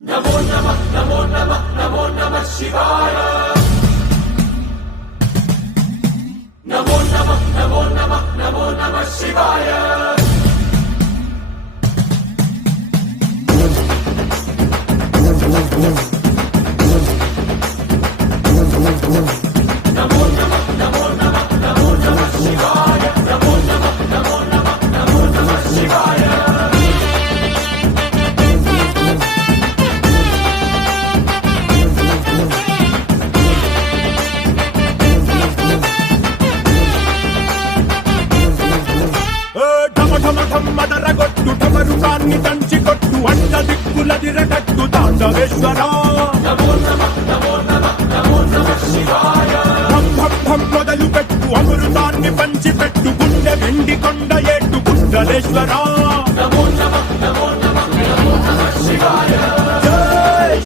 नमो नमः नमो नमः नमो नमः शिवाय नमो नमः नमो नमः नमो नमः शिवाय नमो नमः नमो नमः नमो नमः शिवाय नमो नमः नमो नमः नमो नमः शिवाय మదరగొట్టు టమరుకాన్ని దంచి కొట్టు అడ్డ దిక్కులదిరగట్టు తాండవేశ్వరా नमो नमः नमो नमः नमो नमः शिवाय భం భం భం మొదలు పెట్టు అమృతాన్ని పంచి పెట్టు గుండె వెండి కొండ ఏట్టు గుండలేశ్వరా नमो नमः नमो नमः नमो नमः शिवाय